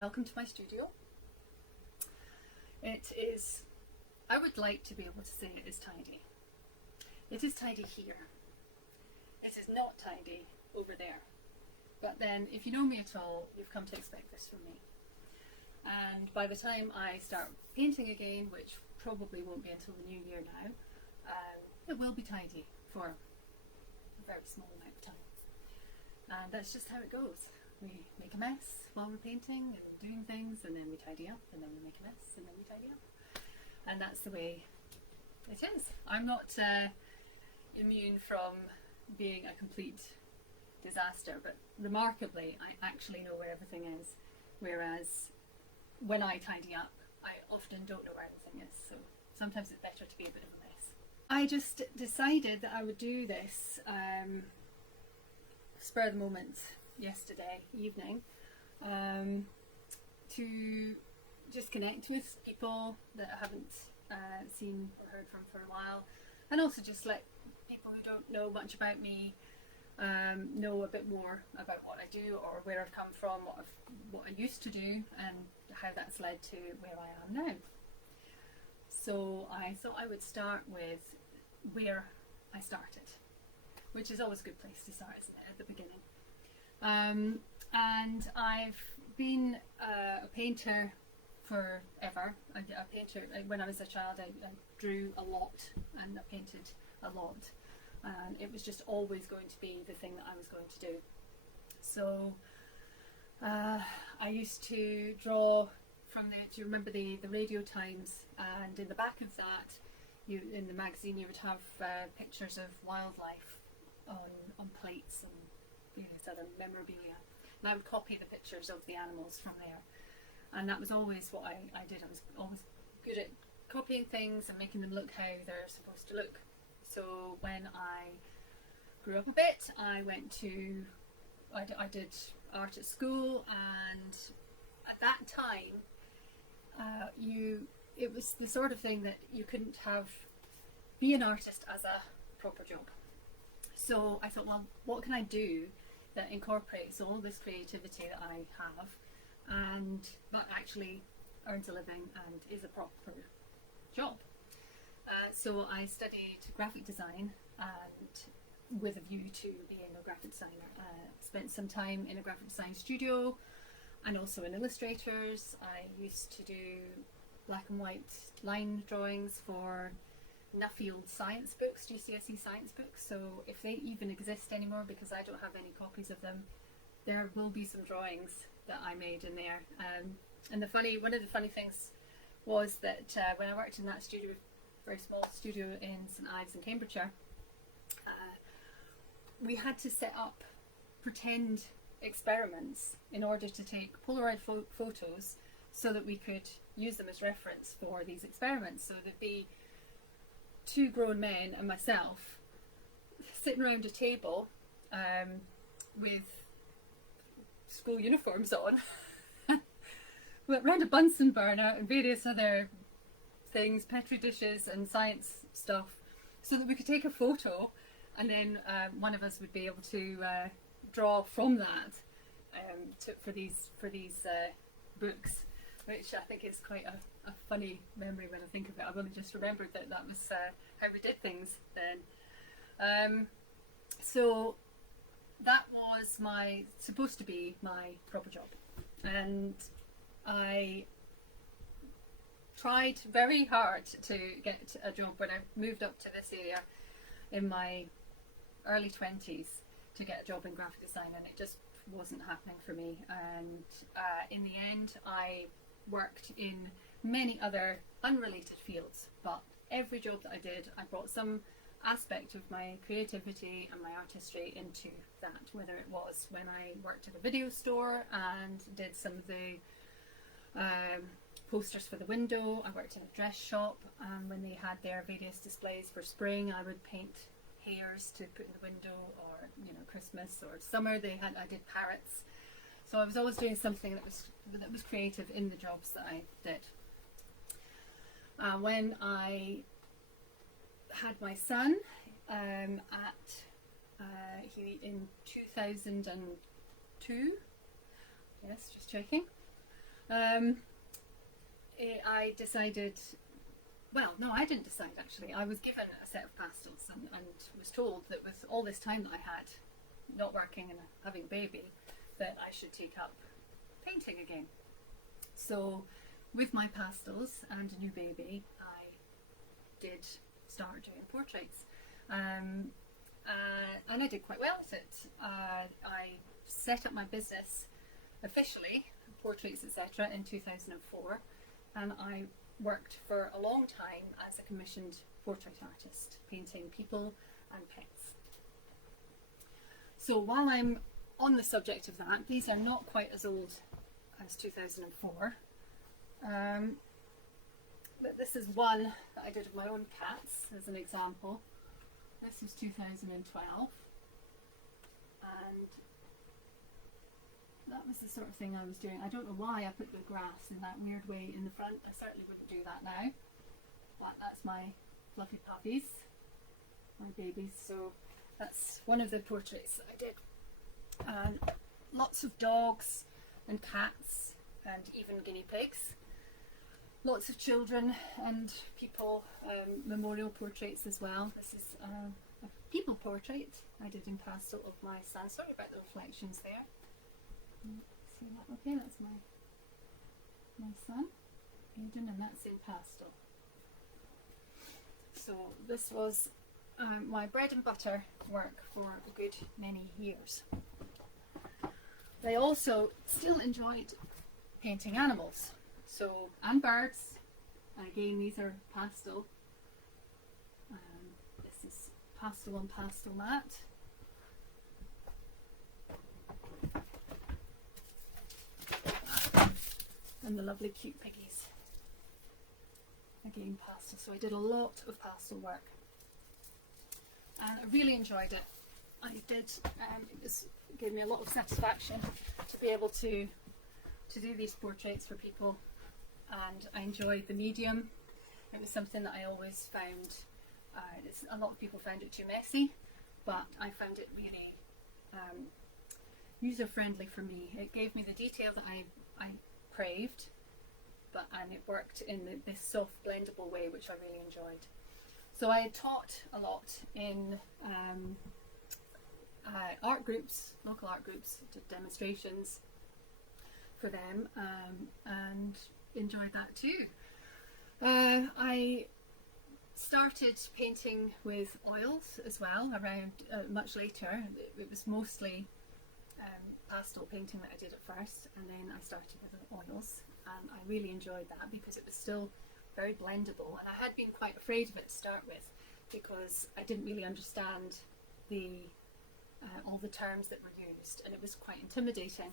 Welcome to my studio. It is, I would like to be able to say it is tidy. It is tidy here. It is not tidy over there. But then, if you know me at all, you've come to expect this from me. And by the time I start painting again, which probably won't be until the new year now, it will be tidy for a very small amount of time. And that's just how it goes. We make a mess while we're painting and doing things, and then we tidy up, and then we make a mess, and then we tidy up. And that's the way it is. I'm not immune from being a complete disaster, but remarkably, I actually know where everything is. Whereas when I tidy up, I often don't know where anything is. So sometimes it's better to be a bit of a mess. I just decided that I would do this spur of the moment yesterday evening to just connect with people that I haven't seen or heard from for a while, and also just let people who don't know much about me know a bit more about what I do, or where I've come from, what I used to do, and how that's led to where I am now. So I thought I would start with where I started, which is always a good place to start, isn't it, at the beginning. And I've been a painter forever. I painter when I was a child. I drew a lot and I painted a lot, and it was just always going to be the thing that I was going to do. So I used to draw from do you remember the Radio Times? And in the back of that, in the magazine, you would have pictures of wildlife on plates and various other memorabilia, and I would copy the pictures of the animals from there, and that was always what I did. I was always good at copying things and making them look how they're supposed to look. So when I grew up a bit, I did art at school, and at that time it was the sort of thing that you couldn't be an artist as a proper job. So I thought, well, what can I do that incorporates all this creativity that I have, and that actually earns a living and is a proper job? So I studied graphic design, and with a view to being a graphic designer. Spent some time in a graphic design studio and also in illustrators. I used to do black and white line drawings for Nuffield science books, GCSE science books. So if they even exist anymore, because I don't have any copies of them, there will be some drawings that I made in there. And one of the funny things was that when I worked in that studio, very small studio in St Ives in Cambridgeshire, we had to set up pretend experiments in order to take Polaroid photos so that we could use them as reference for these experiments. So there'd be two grown men and myself sitting around a table with school uniforms on around a Bunsen burner and various other things, petri dishes and science stuff, so that we could take a photo, and then one of us would be able to draw from that for these books, which I think is quite a funny memory when I think of it. I've only just remembered that was how we did things then. So that was supposed to be my proper job, and I tried very hard to get a job when I moved up to this area in my early 20s, to get a job in graphic design, and it just wasn't happening for me. And in the end, I worked in many other unrelated fields, but every job that I did, I brought some aspect of my creativity and my artistry into that, whether it was when I worked at a video store and did some of the posters for the window. I worked in a dress shop, and when they had their various displays for spring, I would paint hares to put in the window, or Christmas or summer I did parrots. So I was always doing something that was creative in the jobs that I did. When I had my son in 2002, yes, just checking, I decided, well, no, I didn't decide actually. I was given a set of pastels and was told that with all this time that I had, not working and having a baby, that I should take up painting again. So with my pastels and a new baby, I did start doing portraits. And I did quite well at it. I set up my business officially, portraits, etc., in 2004, and I worked for a long time as a commissioned portrait artist, painting people and pets. So while I'm on the subject of that, these are not quite as old as 2004, but this is one that I did of my own cats as an example. This was 2012, and that was the sort of thing I was doing. I don't know why I put the grass in that weird way in the front. I certainly wouldn't do that now. But that's my fluffy puppies, my babies. So that's one of the portraits that I did. Lots of dogs and cats and even guinea pigs. Lots of children and people, memorial portraits as well. This is a people portrait I did in pastel of my son. Sorry about the reflections there. See that? Okay, that's my son, Aidan, and that's in pastel. So this was my bread and butter work for a good many years. I also still enjoyed painting animals, so, and birds. Again, these are pastel. This is pastel on pastel mat. And the lovely cute piggies. Again, pastel. So I did a lot of pastel work, and I really enjoyed it. I did. It gave me a lot of satisfaction to be able to do these portraits for people, and I enjoyed the medium. It was something that I always found. A lot of people found it too messy, but I found it really user friendly for me. It gave me the detail that I craved, and it worked in this soft blendable way, which I really enjoyed. So I taught a lot in art groups, local art groups, did demonstrations for them, and enjoyed that too. I started painting with oils as well around much later. It was mostly pastel painting that I did at first, and then I started with oils, and I really enjoyed that because it was still very blendable, and I had been quite afraid of it to start with because I didn't really understand all the terms that were used, and it was quite intimidating.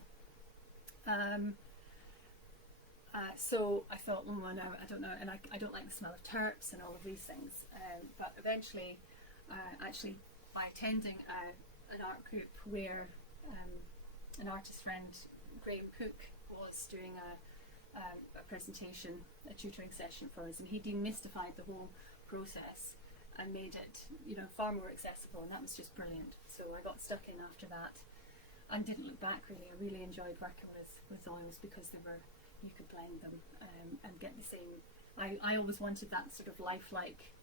So I thought, oh no, I don't know, and I don't like the smell of terps and all of these things, but eventually actually by attending an art group where an artist friend, Graham Cook, was doing a presentation, a tutoring session for us, and he demystified the whole process and made it, far more accessible, and that was just brilliant. So I got stuck in after that and didn't look back really. I really enjoyed working with oils because you could blend them and get the same. I always wanted that sort of lifelike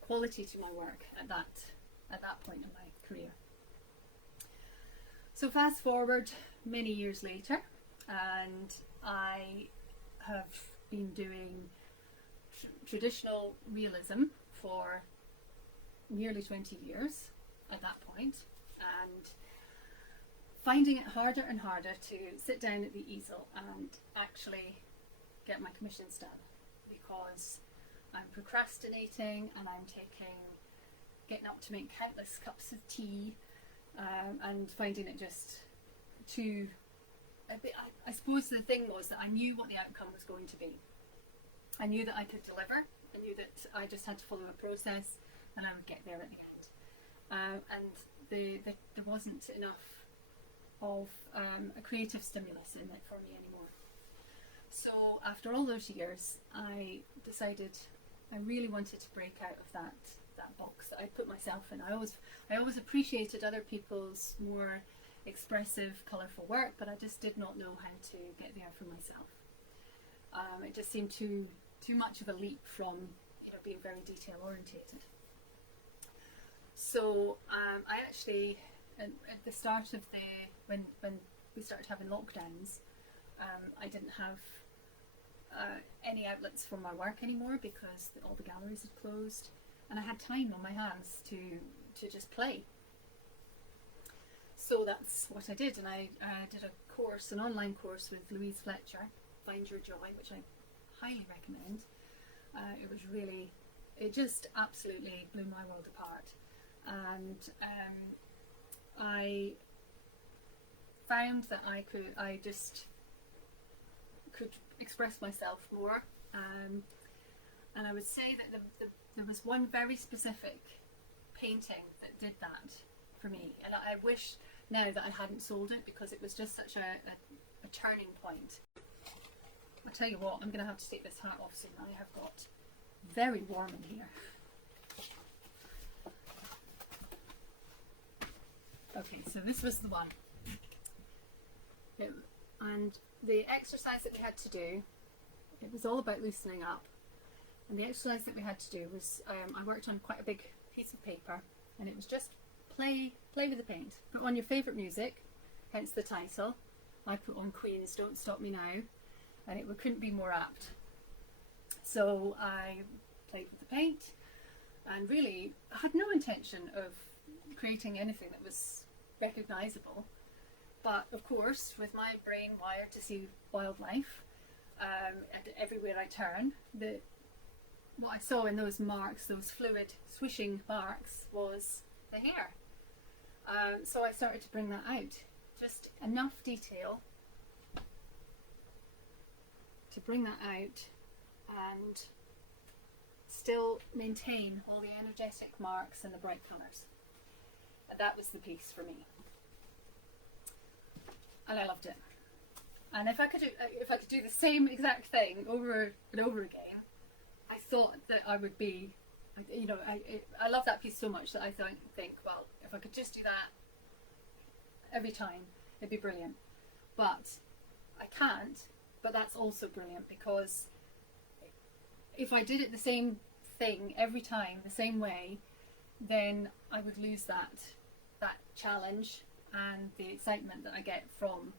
quality to my work at that point in my career. So fast forward many years later, and I have been doing traditional realism for nearly 20 years at that point, and finding it harder and harder to sit down at the easel and actually get my commissions done, because I'm procrastinating and I'm getting up to make countless cups of tea, and finding it just too I suppose the thing was that I knew what the outcome was going to be. I knew that I could deliver. I knew that I just had to follow a process and I would get there at the end. And there wasn't enough of a creative stimulus in it for me anymore. So after all those years, I decided I really wanted to break out of that box that I put myself in. I always appreciated other people's more expressive, colourful work, but I just did not know how to get there for myself. It just seemed too much of a leap from, you know, being very detail orientated. So I actually, at the start of when we started having lockdowns, I didn't have any outlets for my work anymore because all the galleries had closed, and I had time on my hands to just play. So that's what I did, and I did a course, an online course with Louise Fletcher, Find Your Joy, which I highly recommend. It was really, it just absolutely blew my world apart, and I found that I just could express myself more, and I would say that there was one very specific painting that did that for me, and I wish now that I hadn't sold it, because it was just such a turning point. I'll tell you what, I'm going to have to take this hat off soon. I have got very warm in here. Okay, so this was the one. And the exercise that we had to do, it was all about loosening up. And the exercise that we had to do was, I worked on quite a big piece of paper, and it was just play with the paint. Put on your favourite music, hence the title. I put on Queen's Don't Stop Me Now, and it couldn't be more apt. So I played with the paint, and really I had no intention of creating anything that was recognisable. But of course, with my brain wired to see wildlife, and everywhere I turn, what I saw in those marks, those fluid swishing marks, was the hair. So I started to bring that out. Just enough detail to bring that out and still maintain all the energetic marks and the bright colours. And that was the piece for me. And I loved it. And if I could do the same exact thing over and over again, I thought that I would be, you know, I love that piece so much that I think, well, if I could just do that every time, it'd be brilliant. But I can't, but that's also brilliant, because if I did it the same thing every time, the same way, then I would lose that challenge and the excitement that I get from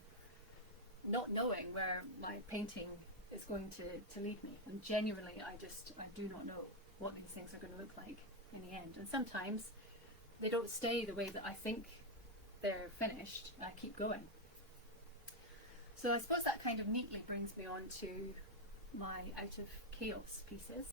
not knowing where my painting is going to lead me. And genuinely, I do not know what these things are going to look like in the end. And sometimes they don't stay the way that I think they're finished. I keep going. So I suppose that kind of neatly brings me on to my Out of Chaos pieces.